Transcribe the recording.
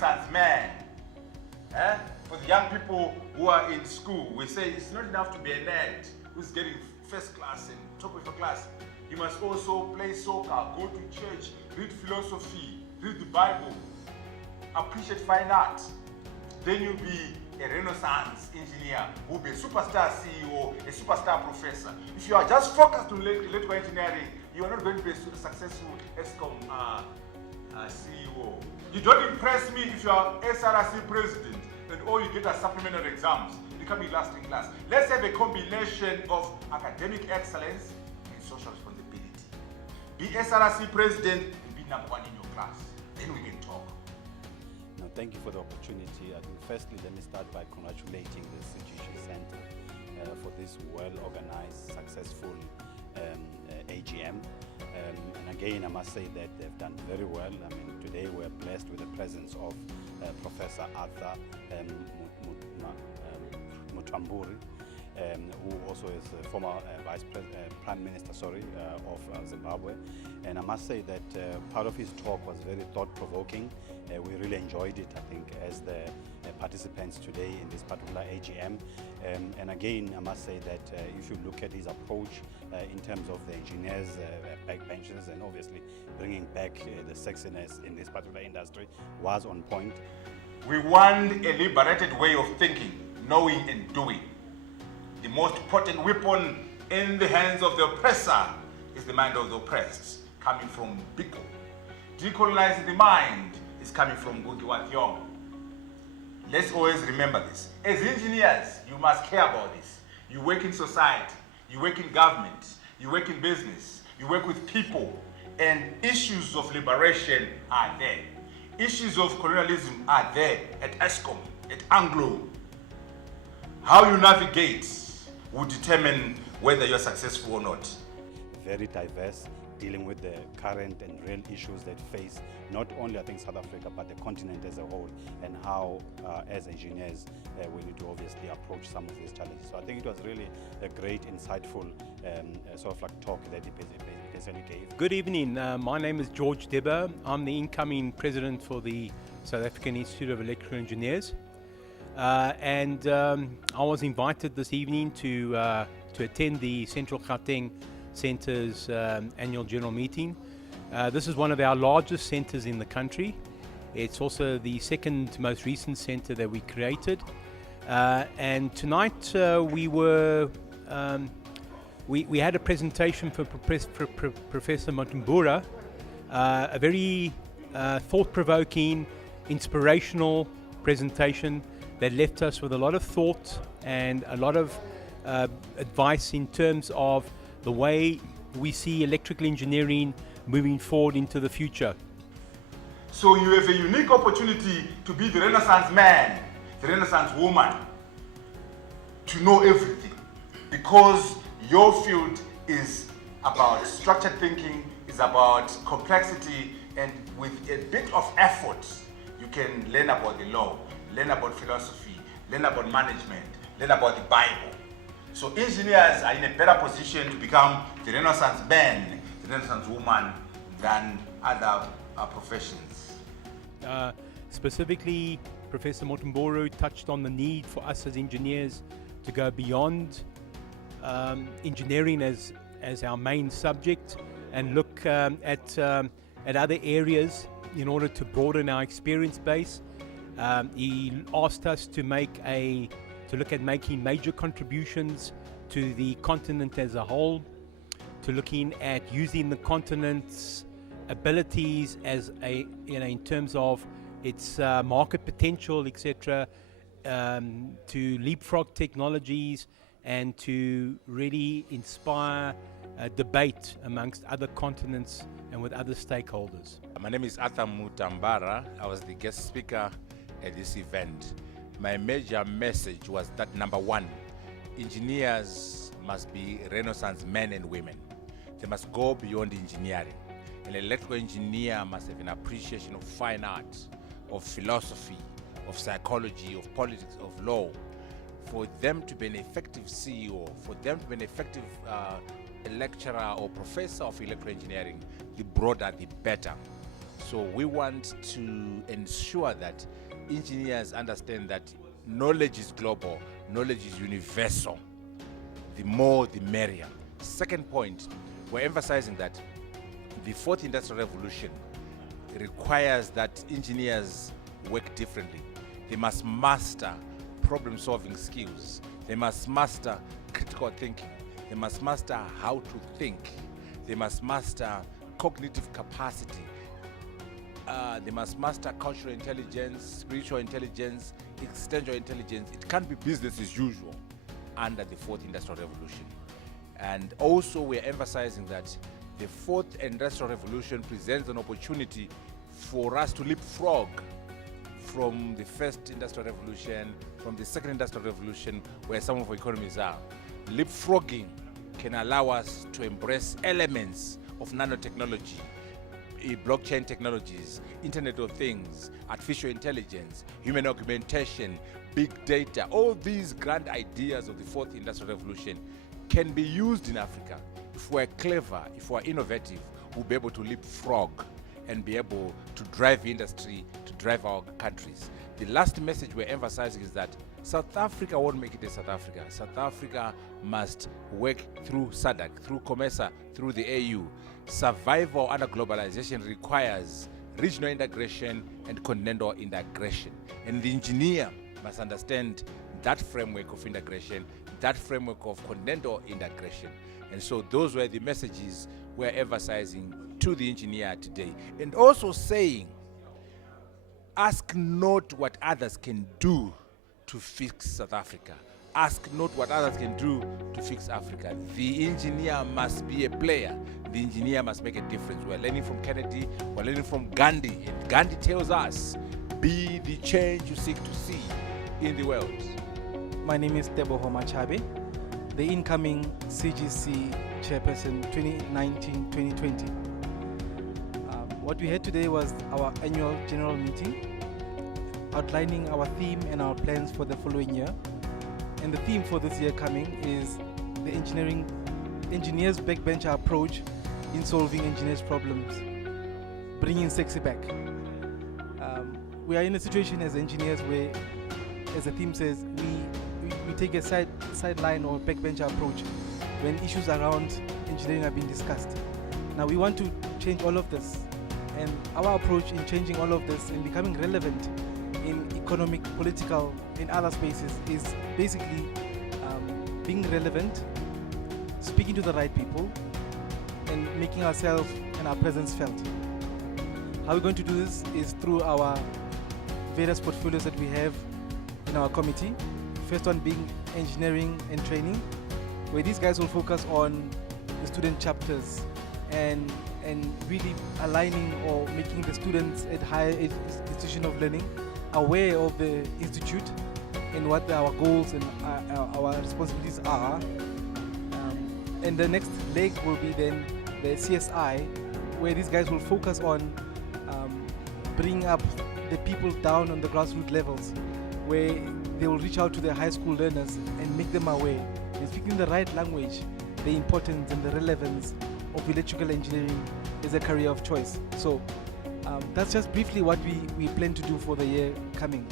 Renaissance man. For the young people who are in school, we say it's not enough to be a nerd who's getting first class and top of the class. You must also play soccer, go to church, read philosophy, read the Bible, appreciate fine art. Then you'll be a Renaissance engineer who will be a superstar CEO, a superstar professor. If you are just focused on electrical engineering, you are not going to be a successful ESCOM CEO. You don't impress me if you are SRC president and all you get are supplementary exams. You can be last in class. Let's have a combination of academic excellence and social responsibility. Be SRC president and be number one in your class. Then we can talk. No, thank you for the opportunity. I think firstly, let me start by congratulating the CGC Center for this well-organized, successful AGM. And again, I must say that they've done very well. I mean, today we're blessed with the presence of Professor Arthur Mutamburi, who also is the former Prime Minister of Zimbabwe. And I must say that part of his talk was very thought-provoking. We really enjoyed it, I think, as the participants today in this particular AGM. And again, I must say that if you look at his approach in terms of the engineers' backbenches and obviously bringing back the sexiness in this particular industry was on point. We want a liberated way of thinking, knowing and doing. The most potent weapon in the hands of the oppressor is the mind of the oppressed, coming from Biko. Decolonizing the mind is coming from Ngugi wa Thiong'o. Let's always remember this. As engineers, you must care about this. You work in society, you work in government, you work in business, you work with people, and issues of liberation are there. Issues of colonialism are there at ESCOM, at Anglo. How you navigate will determine whether you're successful or not. Very diverse, dealing with the current and real issues that face not only, I think, South Africa, but the continent as a whole, and how, as engineers, we need to obviously approach some of these challenges. So I think it was really a great, insightful sort of like talk that he basically gave. Good evening. My name is George Debber. I'm the incoming president for the South African Institute of Electrical Engineers. And I was invited this evening to attend the Central Gauteng Centre's annual general meeting. This is one of our largest centres in the country. It's also the second most recent centre that we created. And tonight we had a presentation for Professor Mutambura, a very thought-provoking, inspirational presentation that left us with a lot of thought and a lot of advice in terms of the way we see electrical engineering moving forward into the future. So you have a unique opportunity to be the Renaissance man, the Renaissance woman, to know everything, because your field is about structured thinking, is about complexity, and with a bit of effort, you can learn about the law, learn about philosophy, learn about management, learn about the Bible. So engineers are in a better position to become the Renaissance man, the Renaissance woman than other professions. Specifically, Professor Mutambura touched on the need for us as engineers to go beyond engineering as our main subject and look at other areas in order to broaden our experience base. He asked us to look at making major contributions to the continent as a whole, to looking at using the continent's abilities as in terms of its market potential, etc., to leapfrog technologies and to really inspire debate amongst other continents and with other stakeholders. My name is Arthur Mutambara. I was the guest speaker at this event. My major message was that, number one, engineers must be Renaissance men and women. They must go beyond engineering. An electrical engineer must have an appreciation of fine art, of philosophy, of psychology, of politics, of law. For them to be an effective CEO, for them to be an effective lecturer or professor of electrical engineering, the broader the better. So we want to ensure that engineers understand that knowledge is global, knowledge is universal. The more, the merrier. Second point, we're emphasizing that the fourth industrial revolution requires that engineers work differently. They must master problem-solving skills. They must master critical thinking. They must master how to think. They must master cognitive capacity. They must master cultural intelligence, spiritual intelligence, existential intelligence. It can't be business as usual under the fourth industrial revolution. And also we're emphasizing that the fourth industrial revolution presents an opportunity for us to leapfrog from the first industrial revolution, from the second industrial revolution, where some of our economies are. Leapfrogging can allow us to embrace elements of nanotechnology, blockchain technologies, Internet of Things, artificial intelligence, human augmentation, big data. All these grand ideas of the fourth industrial revolution can be used in Africa. If we're clever, if we're innovative, we'll be able to leapfrog and be able to drive industry, to drive our countries. The last message we're emphasizing is that South Africa won't make it as South Africa. South Africa must work through SADC, through COMESA, through the AU. Survival under globalization requires regional integration and continental integration. And the engineer must understand that framework of integration, that framework of continental integration. And so those were the messages we're emphasizing to the engineer today. And also saying, ask not what others can do to fix South Africa. Ask not what others can do to fix Africa. The engineer must be a player. The engineer must make a difference. We're learning from Kennedy, we're learning from Gandhi. And Gandhi tells us, be the change you seek to see in the world. My name is Teboho Machabe, the incoming CGC chairperson 2019-2020. What we had today was our annual general meeting, outlining our theme and our plans for the following year. And the theme for this year coming is the engineers backbencher approach in solving engineers' problems, bringing sexy back. We are in a situation as engineers where, as the theme says, we take a sideline or backbencher approach when issues around engineering are being discussed. Now we want to change all of this, and our approach in changing all of this and becoming relevant in economic, political, and other spaces is basically being relevant, speaking to the right people, and making ourselves and our presence felt. How we're going to do this is through our various portfolios that we have in our committee. First one being engineering and training, where these guys will focus on the student chapters and really aligning or making the students at higher institution of learning aware of the institute and what our goals and our responsibilities are. And the next leg will be then the CSI, where these guys will focus on bringing up the people down on the grassroots levels, where they will reach out to the high school learners and make them aware, and speaking the right language, the importance and the relevance of electrical engineering as a career of choice. So that's just briefly what we plan to do for the year coming.